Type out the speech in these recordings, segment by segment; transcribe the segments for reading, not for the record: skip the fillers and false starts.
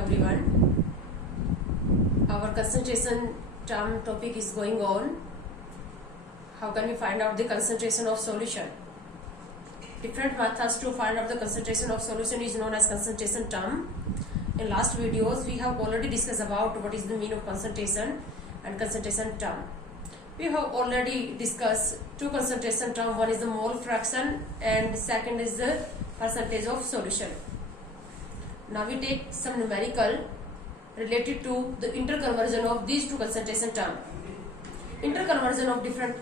everyone. Our concentration term topic is going on. How can we find out the concentration of solution? Different methods to find out the concentration of solution is known as concentration term. In last videos, we have already discussed about what is the mean of concentration and concentration term. We have already discussed two concentration term. One is the mole fraction and second is the percentage of solution. Now we take some numerical related to the interconversion of these two concentration term. Interconversion of different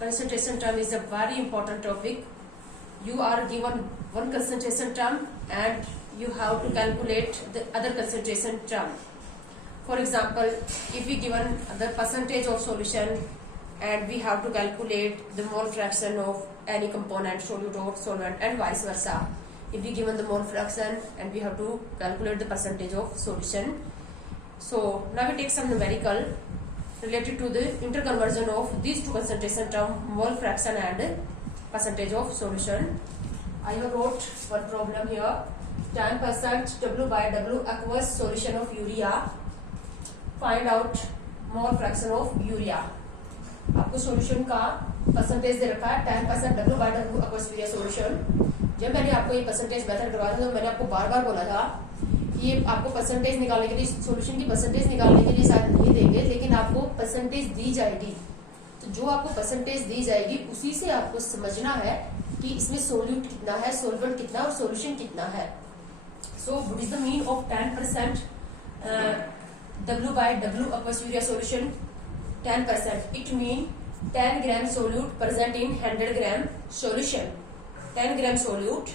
concentration term is a very important topic. You are given one concentration term and you have to calculate the other concentration term. For example, if we given the percentage of solution and we have to calculate the mole fraction of any component, solute or solvent, and vice versa. If we given the mole fraction and we have to calculate the percentage of solution. So now we take some numerical related to the interconversion of these two concentration term, mole fraction and percentage of solution. I have wrote one problem here. 10% W by W aqueous solution of urea. Find out mole fraction of urea. आपको solution का percentage दे रखा है 10% W by W aqueous urea solution. जब मैंने आपको ये percentage method करवाया था तो मैंने आपको बार बार बोला था कि ये आपको परसेंटेज निकालने के लिए सॉल्यूशन की परसेंटेज निकालने के लिए शायद नहीं देंगे, लेकिन आपको परसेंटेज दी जाएगी. तो जो आपको परसेंटेज दी जाएगी उसी से आपको समझना है कि इसमें सोल्यूट कितना है, सोल्वेंट कितना और सॉल्यूशन कितना है. So what is the mean of 10% W by W aqueous urea solution? 10%. It means 10 gram solute present in 100 gram solution. 10 gram solute,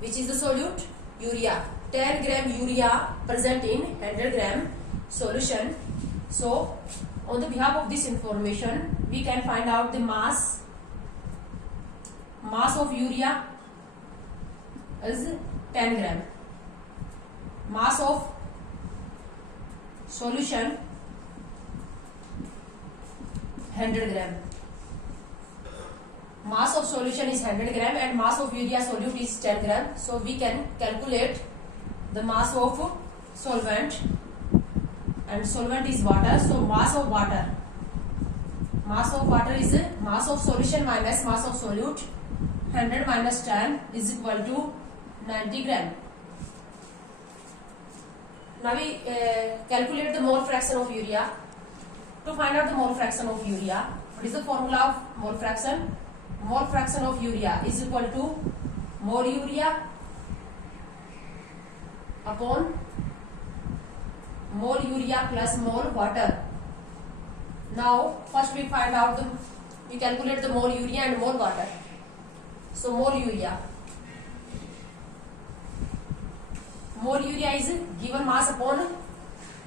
which is the solute? Urea. 10 gram urea present in 100 gram solution. So, on the behalf of this information, we can find out the mass of urea is 10 gram. Mass of solution 100 gram. Mass of solution is 100 gram and mass of urea solute is 10 gram. So we can calculate the mass of solvent, and solvent is water. So mass of water is mass of solution minus mass of solute. 100 minus 10 is equal to 90 gram. Now we calculate the mole fraction of urea. To find out the mole fraction of urea, what is the formula of mole fraction? Mole fraction of urea is equal to mole urea upon mole urea plus mole water. Now first we calculate the mole urea and mole water. So mole urea is given mass upon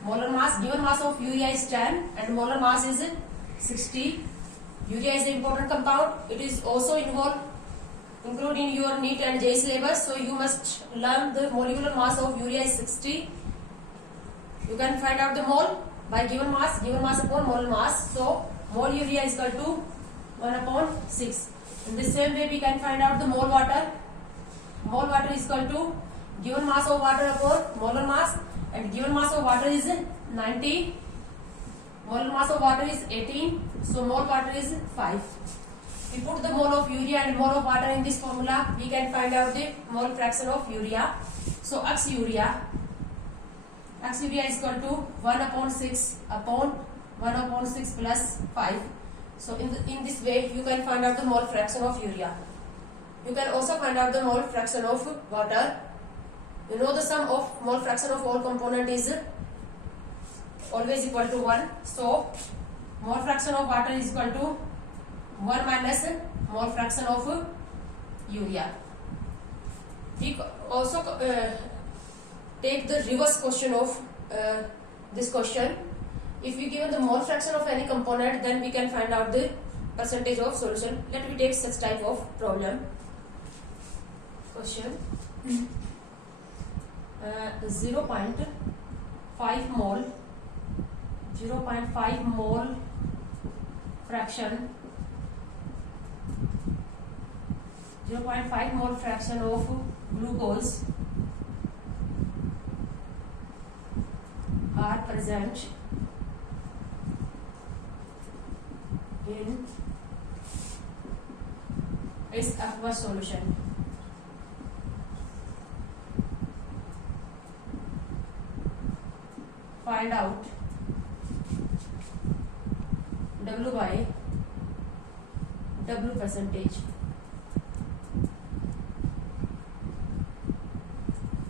molar mass. Given mass of urea is 10 and molar mass is 60. Urea is an important compound. It is also included in your NEET and JEE syllabus. So you must learn the molecular mass of urea is 60. You can find out the mole by given mass upon molar mass. So mole urea is equal to 1 upon 6. In the same way we can find out the mole water. Mole water is equal to given mass of water upon molar mass, and given mass of water is 90. Molar mass of water is 18. So mole water is 5. We put the mole of urea and mole of water in this formula. We can find out the mole fraction of urea. So X urea is equal to 1 upon 6 upon 1 upon 6 plus 5. So in this way you can find out the mole fraction of urea. You can also find out the mole fraction of water. You know the sum of mole fraction of all component is always equal to 1. So mole fraction of water is equal to 1 minus mole fraction of urea. We also take the reverse question of this question. If we given the mole fraction of any component, then we can find out the percentage of solution. Let me take such type of problem. Question. 0.5 mole fraction 0.5 mole fraction of glucose are present in its aqueous solution. Find out W by W percentage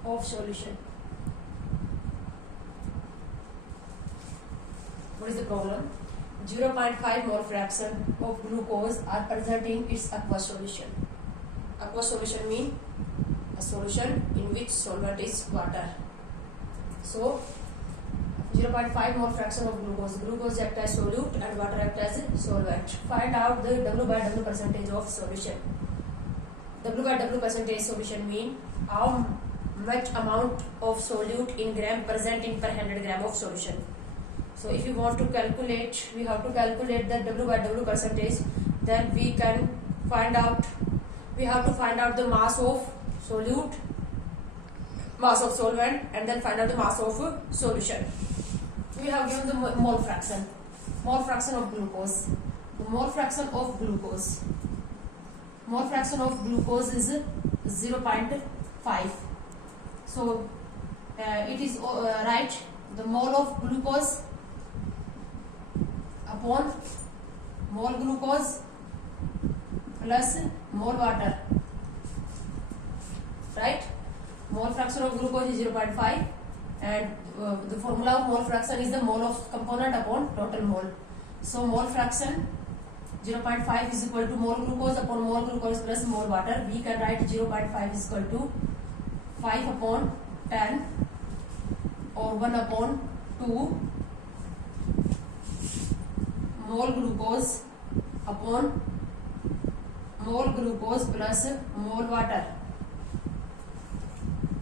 of solution. What is the problem? 0.5 mole fraction of glucose are present in its aqueous solution. Aqueous solution means a solution in which solvent is water. So 0.5 mole fraction of glucose. Glucose act as solute and water act as solvent. Find out the W by W percentage of solution. W by W percentage solution mean how much amount of solute in gram present in per 100 gram of solution. So if you want to calculate, we have to calculate the W by W percentage. Then we can find out. We have to find out the mass of solute, mass of solvent, and then find out the mass of solution. We have given the mole fraction of glucose. The mole fraction of glucose. Mole fraction of glucose is 0.5. So it is right. The mole of glucose upon mole glucose plus mole water. Right? Mole fraction of glucose is 0.5, and the formula of mole fraction is the mole of component upon total mole. So mole fraction 0.5 is equal to mole glucose upon mole glucose plus mole water. We can write 0.5 is equal to 5 upon 10 or 1 upon 2 mole glucose upon mole glucose plus mole water.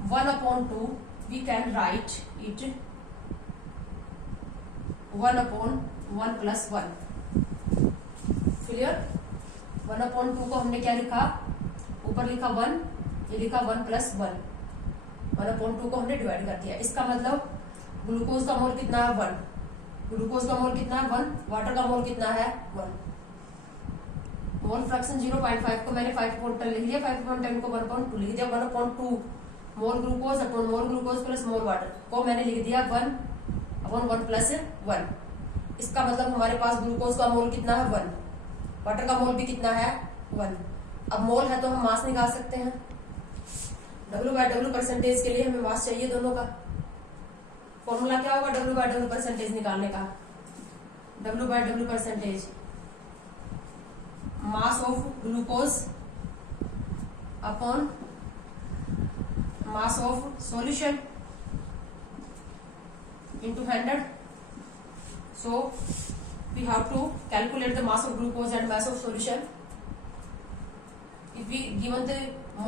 1 upon 2 we can write it 1 upon 1 plus 1. Clear? 1 upon 2 को हमने क्या लिखा? ऊपर लिखा 1, ये लिखा 1 plus 1. 1 upon 2 को हमने डिवाइड कर दिया. इसका मतलब ग्लूकोज का मोल कितना है? 1. ग्लूकोज का मोल कितना है? 1. वाटर का मोल कितना है? 1. मोल फ्रैक्शन 0.5 को मैंने 5.10 लिख लिया, 5.10 को 1.2 लिख दिया. 1/2 mole glucose upon mole glucose plus mole water को मैंने लिख दिया 1/1 प्लस 1. इसका मतलब हमारे पास ग्लूकोज का मोल कितना है? 1. वाटर का मोल भी कितना है? 1. अब मोल है तो हम मास निकाल सकते हैं. W by W परसेंटेज के लिए हमें मास चाहिए दोनों का. फॉर्मूला क्या होगा W by W परसेंटेज निकालने का? W by W percentage mass of glucose upon mass of solution into 100. So we have to calculate the mass of glucose and mass of solution. If we given the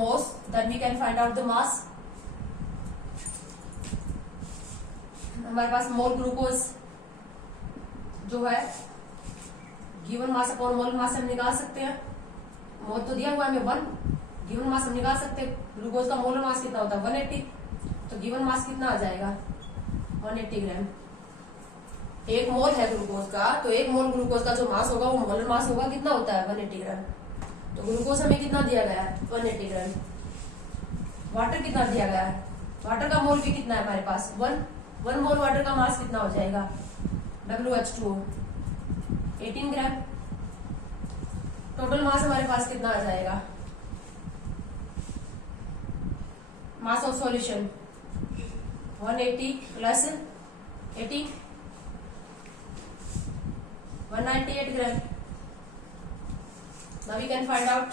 mass, then we can find out the mass. हमारे पास मोल glucose जो है given mass upon mole मास हम निकाल सकते हैं. मोल तो दिया हुआ है हमें 1. गिवन मास हम निकाल सकते हैं. ग्लूकोज का मोलर मास कितना होता है? 180. तो गिवन मास कितना आ जाएगा? 180 ग्राम. 1 मोल है ग्लूकोज का, तो 1 मोल ग्लूकोज का जो मास होगा वो मोलर मास होगा. कितना होता है? 180 ग्राम. तो ग्लूकोज हमें कितना दिया गया है? 180 ग्राम. वाटर कितना दिया गया है? वाटर का मोल भी कितना है हमारे पास? 1 मोल वाटर का मास कितना हो जाएगा? WH2O 18 ग्राम. टोटल मास हमारे पास कितना आ जाएगा? मास of solution 180 plus 80 198 gram. Now we can find out.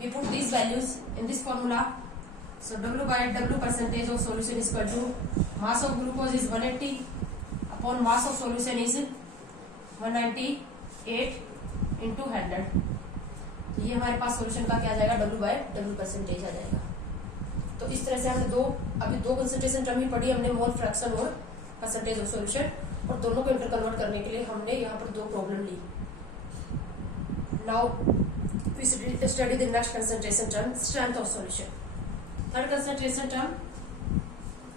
We put these values in this formula. So W by W percentage of solution is equal to mass of glucose is 180 upon mass of solution is 198 into 100. तो ये हमारे पास solution का क्या आ जाएगा? W by W percentage आ जाएगा. तो इस तरह से हमने अभी दो कंसंट्रेशन टर्म ही पढ़ी हमने, मोल फ्रैक्शन और परसेंटेज ऑफ सॉल्यूशन, और दोनों को इंटर कन्वर्ट करने के लिए हमने यहाँ पर 2 प्रॉब्लम ली. Now we study the next concentration term, strength of solution. Third concentration term,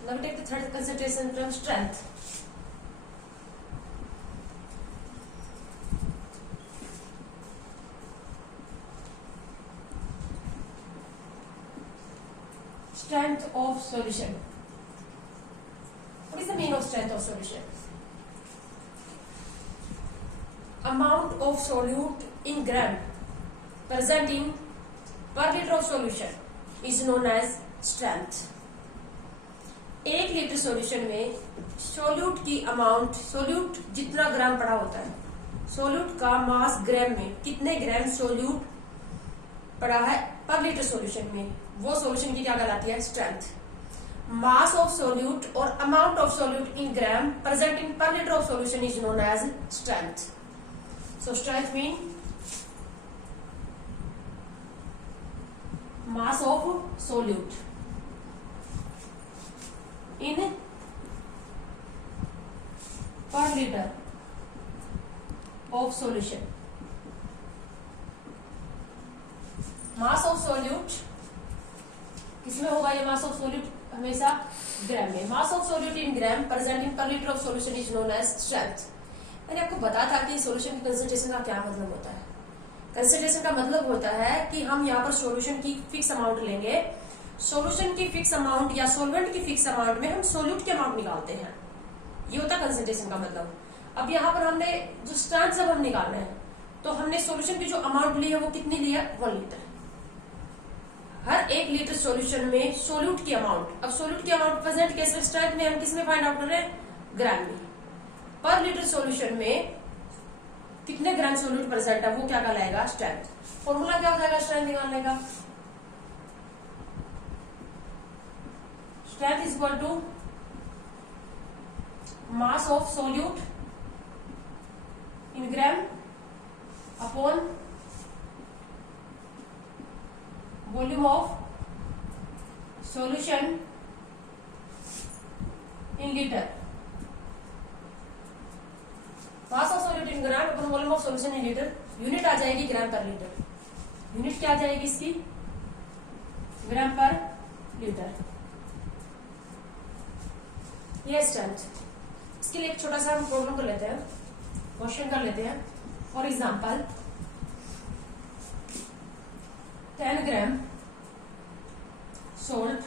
now we take the third concentration term, strength. strength of solution. What is the meaning of strength of solution? Amount of solute in gram present in per liter of solution is known as strength. 1 litre solution में solute की amount, solute जितना ग्राम पड़ा होता है, solute का मास ग्राम में कितने ग्राम solute पड़ा है पर लीटर सॉल्यूशन में, वो सॉल्यूशन की क्या कहलाती है? स्ट्रेंथ. मास ऑफ सोल्यूट और amount of solute in gram present in per litre of solution is known as strength. So strength mean mass of solute in per liter of solution. Mass of solute किसमें होगा? ये mass of solute हमेशा gram में. Mass of solute in gram present in per litre of solution is known as strength. मैंने आपको बताया था कि सॉल्यूशन की कंसंट्रेशन का क्या मतलब होता है. कंसंट्रेशन का मतलब होता है कि हम यहाँ पर सॉल्यूशन की फिक्स अमाउंट लेंगे. सॉल्यूशन की फिक्स अमाउंट या सॉल्वेंट की फिक्स अमाउंट में हम सोल्यूट की अमाउंट निकालते हैं. ये होता है कंसंट्रेशन का मतलब. अब यहाँ पर हमने जो स्ट्रेंथ जब हम निकालना है तो हमने सॉल्यूशन की जो अमाउंट ली है वो कितनी ली है? 1 लीटर. हर 1 लीटर सॉल्यूशन में सोल्यूट की अमाउंट, अब सोल्यूट की अमाउंट प्रेजेंट कैसे स्ट्रेंथ में हम किसमें फाइंड आउट कर रहे हैं? ग्राम में. पर लीटर सॉल्यूशन में कितने ग्राम सोल्यूट प्रेजेंट है वो क्या कहलाएगा? स्ट्रेंथ. फॉर्मूला क्या हो जाएगा स्ट्रेंथ निकालने का? Strength is equal to mass of solute in gram upon volume of solution in litre. Mass of solute in gram upon volume of solution in litre. Unit आ जाएगी ग्राम पर लीटर. यूनिट क्या आ जाएगी इसकी? ग्राम per litre. ये strength. इसके लिए एक छोटा सा हम प्रॉब्लम कर लेते हैं, क्वेश्चन कर लेते हैं. For example 10 gram salt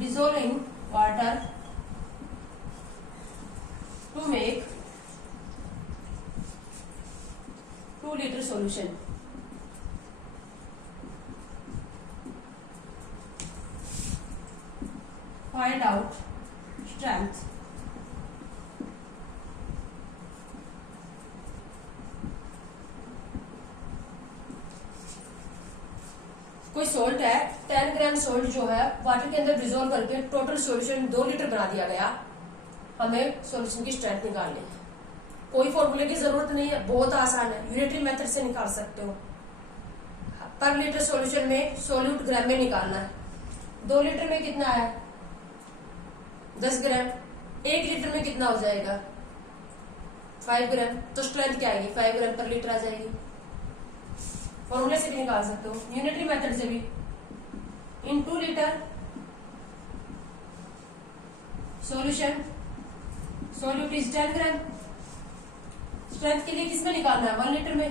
dissolved in water to make 2 liter solution. Find out strength. कोई सोल्ट है, 10 ग्राम सोल्ट जो है वाटर के अंदर डिजोल्व करके टोटल सॉल्यूशन 2 लीटर बना दिया गया. हमें सॉल्यूशन की स्ट्रेंथ निकालनी है. कोई फॉर्मूले की जरूरत नहीं है, बहुत आसान है. यूनिटरी मेथड से निकाल सकते हो. पर लीटर सॉल्यूशन में सोल्यूट ग्राम में निकालना है. 2 लीटर में कितना है? 10 ग्राम. 1 लीटर में कितना हो जाएगा? 5 ग्राम. तो स्ट्रेंथ क्या आएगी? 5 ग्राम पर लीटर आ जाएगी. फॉर्मूले से भी निकाल सकते हो, यूनिटरी मेथड से भी. इन 2 litre solution solute is 10 gram. Strength के लिए किसमें निकालना है? 1 लीटर में.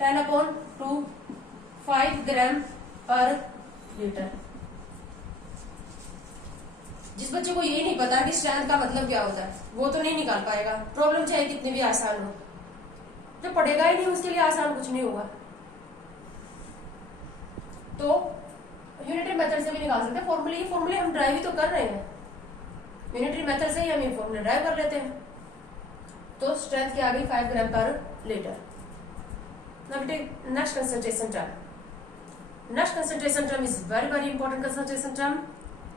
10 अपॉन 2 5 ग्राम पर लीटर. जिस बच्चे को ये नहीं पता कि स्ट्रेंथ का मतलब क्या होता है वो तो नहीं निकाल पाएगा. प्रॉब्लम चाहे कितनी भी आसान हो, जो पढ़ेगा ही नहीं उसके लिए आसान कुछ नहीं होगा. तो यूनिटरी मेथड से भी निकाल सकते हैं. फॉर्मूले हम ड्राइव ही तो कर रहे हैं. यूनिटरी मेथड से ही हम ये फॉर्मूले ड्राइव कर लेते हैं. तो स्ट्रेंथ क्या आ गई? 5 gram per litre. Now we take next concentration term. Next concentration term is very very important concentration term,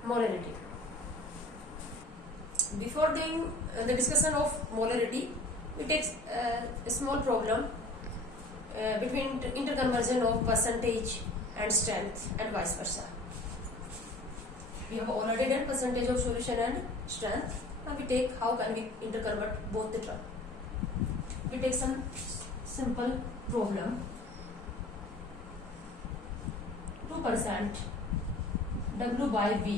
molarity. Before doing the discussion of molarity, we take a small problem between interconversion of percentage and strength and vice versa. We have already done percentage of solution and strength. Now we take how can we interconvert both the term. We take some simple problem. 2% W by V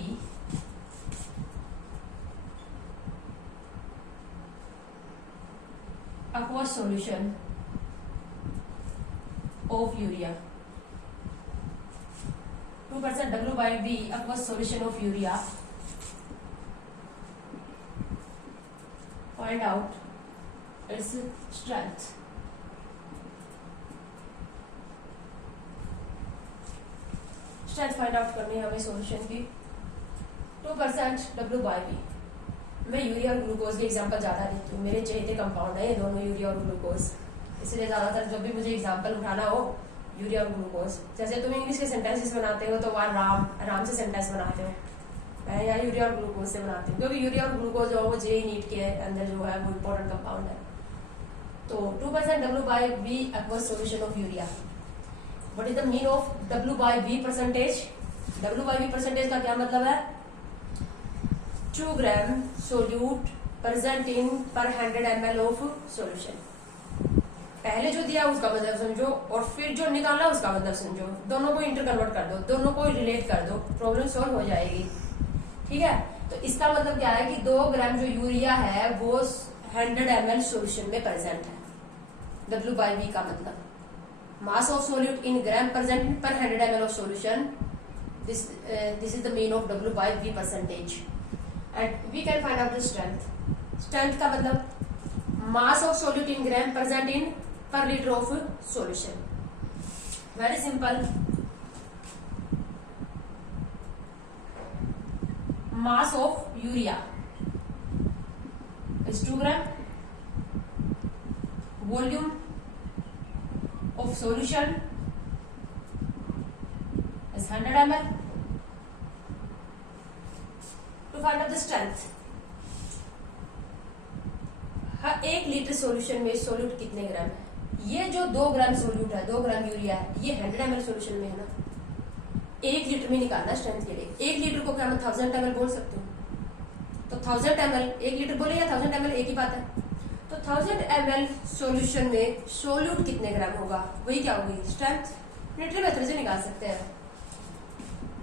aqueous solution of urea. 2% W/V aqueous solution of urea. Find out its strength. Strength find out करनी है हमें solution की. 2% W/V. मैं urea और glucose के example ज्यादा देती हूँ, मेरे चहेते कंपाउंड है ये दोनों, यूरिया और ग्लूकोज, इसलिए ज्यादातर जब भी मुझे एग्जांपल उठाना हो यूरिया और ग्लूकोज. जैसे तुम इंग्लिश के सेंटेंसेस बनाते हो तो वहाँ राम से सेंटेंस बनाते हो, मैं यहाँ यूरिया और ग्लूकोज से बनाती हूँ, क्योंकि यूरिया और ग्लूकोज जो है वो जेई नीट के अंदर जो है वो इम्पोर्टेंट कंपाउंड है. तो 2% W/V aqueous solution of urea. What is the mean of W/V percentage? W/V percentage का क्या मतलब है? 2 ग्राम solute present in per 100 ml of solution. पहले जो दिया उसका मतलब समझो और फिर जो निकाला उसका मतलब समझो, दोनों को इंटर कन्वर्ट कर दो, दोनों को रिलेट कर दो, प्रॉब्लम सॉल्व हो जाएगी. ठीक है, तो इसका मतलब क्या है कि 2 ग्राम जो यूरिया है वो 100 ml सोल्यूशन में प्रेजेंट है. W/V का मतलब mass of solute in gram present per 100 ml of solution. This is the mean of W/V percentage, and we can find out the strength. Strength का मतलब mass of solute in gram present in per liter of solution. Very simple. Mass of urea is 2 gram. Volume of solution is 100 ml. To find out the strength, her 1 litre solution में solute कितने gram है? ये जो 2 ग्राम solute है, 2 gram urea है, ये 100 ml solution में है ना, 1 लीटर में निकालना स्ट्रेंथ के लिए. 1 लीटर को क्या मैं 1000 ml बोल सकती हूँ? तो 1000 ml 1 लीटर बोले या 1000 ml एक ही बात है. तो 1000 ml सॉल्यूशन में सोल्यूट कितने ग्राम होगा, वही क्या होगी स्ट्रेंथ. न्यूट्री मेथड से निकाल सकते हैं.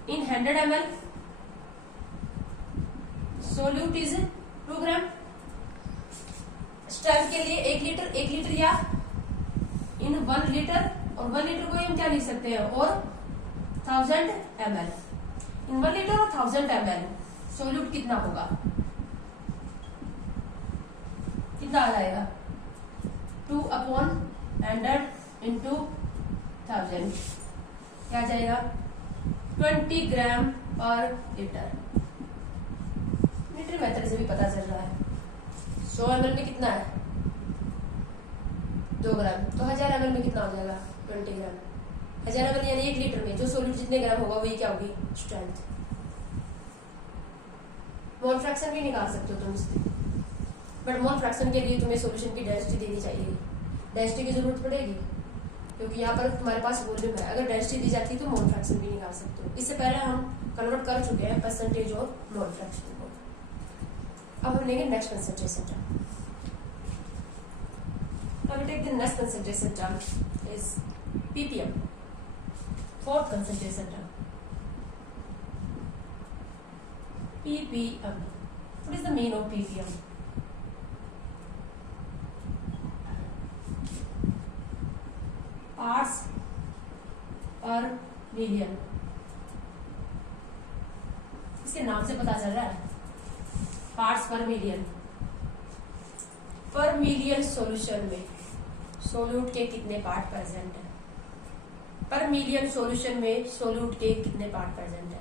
इन 100 ml solute is 2 gram. Strength के लिए 1 लीटर या इन 1 लीटर, और 1 लीटर को हम क्या लिख सकते हैं, और 1000 ml. इन 1 लीटर और 1000 ml सोल्यूट कितना होगा, कितना आ जाएगा? 2/100 into 1000 क्या जाएगा? 20 ग्राम पर लीटर. लीटर मेथड से भी पता चल रहा है. 100 ml में कितना है? 2 ग्राम. तो 1000 ml में कितना हो जाएगा? 20 ग्राम. 1000 ml यानी 1 लीटर में जो सोल्यूट जितने ग्राम होगा वही क्या होगी स्ट्रेंथ. मोल फ्रैक्शन भी निकाल सकते हो तुम इससे, बट मोल फ्रैक्शन के लिए तुम्हें सॉल्यूशन की डेंसिटी देनी चाहिए. डेंसिटी की जरूरत पड़ेगी क्योंकि यहाँ पर तुम्हारे पास वॉल्यूम है. अगर डेंसिटी दी जाती है तो मोल फ्रैक्शन भी निकाल सकते हो. इससे पहले हम कन्वर्ट कर चुके हैं परसेंटेज और मोल फ्रैक्शन को. अब हम लेंगे next concentration term. Now we take the next concentration term is ppm. Fourth concentration term, ppm. What is the mean of ppm? Parts per million. इसके नाम से पता चल रहा है, पार्ट्स पर मिलियन. पर मिलियन सॉल्यूशन में सोल्यूट के कितने पार्ट प्रेजेंट है? पर मिलियन सॉल्यूशन में सोल्यूट के कितने पार्ट प्रेजेंट है?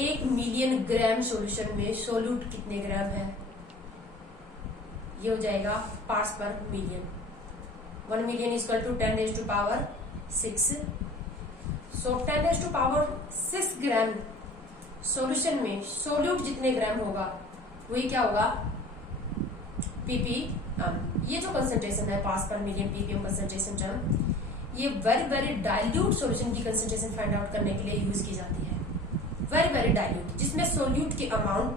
1 मिलियन ग्राम सॉल्यूशन में सोल्यूट कितने ग्राम है? ये हो जाएगा parts per million. 1 million is equal to 10⁻6. So 10⁻6 gram solution में सोल्यूट जितने ग्राम होगा वही क्या होगा ppm. ये जो कंसंट्रेशन है parts per million ppm concentration term, ये वेरी वेरी डाइल्यूट सॉल्यूशन की कंसंट्रेशन फाइंड आउट करने के लिए यूज की जाती है. वेरी वेरी डाइल्यूट, जिसमें सोल्यूट की अमाउंट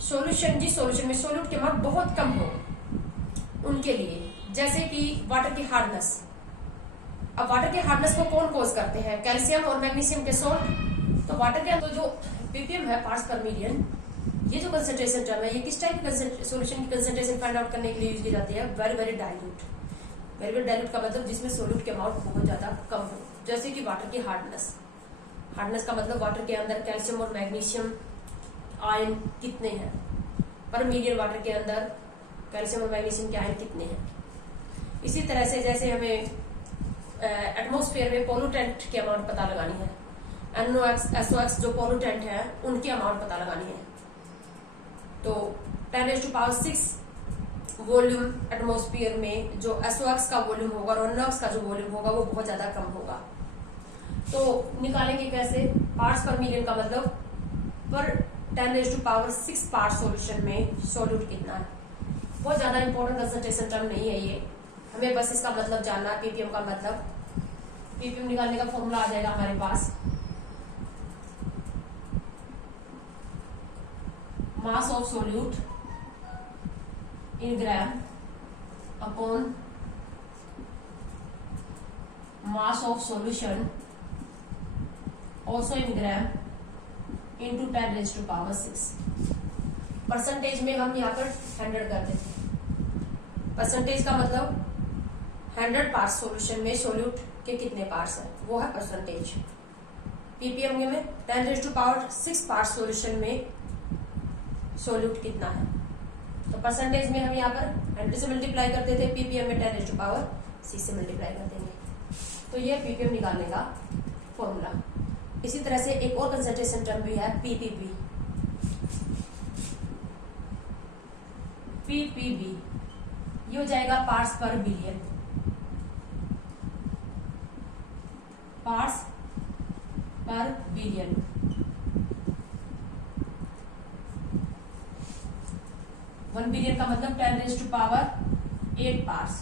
जिस सॉल्यूशन में सोल्यूट की अमाउंट बहुत कम हो उनके लिए. जैसे कि वाटर की हार्डनेस. अब वाटर की हार्डनेस को कौन कॉज करते हैं? कैल्शियम और मैग्नीशियम के सॉल्ट. तो वाटर के तो जो ppm है पार्ट्स पर मिलियन, ये जो कंसंट्रेशन टर्म है ये किस टाइप की सॉल्यूशन की कंसंट्रेशन फाइंड आउट करने के लिए यूज की जाती है? Very very dilute. Very very dilute का मतलब जिसमें सोल्यूट की अमाउंट बहुत ज्यादा कम हो, जैसे कि वाटर की हार्डनेस. हार्डनेस का मतलब वाटर के अंदर कैल्शियम और मैग्नीशियम आयन कितने हैं, पर मिलियन वाटर के अंदर कैल्शियम और मैग्नीशियम के आयन कितने हैं। इसी तरह से जैसे हमें एटमॉस्फेयर में पोल्यूटेंट की अमाउंट पता लगानी है, NOx SOx जो पोल्यूटेंट है उनकी अमाउंट पता लगानी है, तो 10⁶ वॉल्यूम एटमॉस्फेयर में जो SOx का वॉल्यूम होगा और NOx का जो वॉल्यूम होगा वो बहुत ज्यादा कम होगा। तो निकालेंगे कैसे, पार्ट्स पर मिलियन का मतलब पर 10⁶ पार्ट सॉल्यूशन में सॉल्यूट कितना है। बहुत ज्यादा इंपॉर्टेंट कंसंट्रेशन टर्म नहीं है ये, हमें बस इसका मतलब जानना। पीपीएम का मतलब, पीपीएम निकालने का फॉर्मूला आ जाएगा हमारे पास, mass of solute in gram upon mass of solution also in gram into 10⁶। Percentage में हम यहाँ पर 100 कर देते हैं। परसेंटेज का मतलब 100 पार्ट सॉल्यूशन में सॉल्यूट के कितने पार्ट्स हैं, वो है परसेंटेज। पीपीएम में 10⁶ पार्ट सॉल्यूशन में सॉल्यूट कितना है, तो परसेंटेज में हम यहाँ पर 100 से मल्टीप्लाई करते थे, पीपीएम में 10⁶ से मल्टीप्लाई कर देंगे। तो ये पीपीएम निकालने का फॉर्मूला। इसी तरह से एक और कंसंट्रेशन टर्म भी है पीपीबी। पीपीबी ये हो जाएगा पार्ट्स पर बिलियन, पार्ट्स पर बिलियन। वन बिलियन का मतलब 10⁸ पार्ट्स।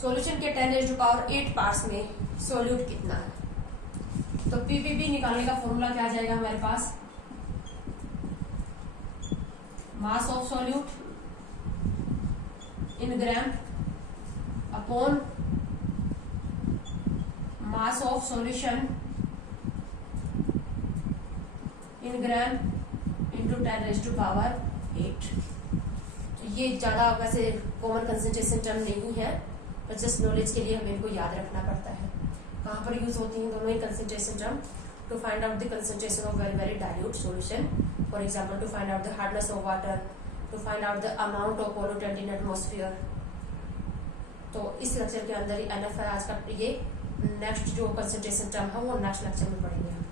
सॉल्यूशन के 10⁸ पार्ट्स में सॉल्यूट कितना है, तो पीपीबी निकालने का फॉर्मूला क्या आ जाएगा हमारे पास, mass of solute in gram upon mass of solution in gram into 10⁸। तो ये ज्यादा वैसे कॉमन कंसंट्रेशन टर्म नहीं है, पर जस्ट नॉलेज के लिए हमें इनको याद रखना पड़ता है। कहाँ पर यूज होती हैं दोनों ही concentration term, to find out the concentration of very very dilute solution, for example to find out the hardness of water, to find out the amount of pollutant in atmosphere. तो इस lecture के अंदर ही NF है आज का। ये next जो concentration term है वो नेक्स्ट लेक्चर में पढ़ेंगे हम।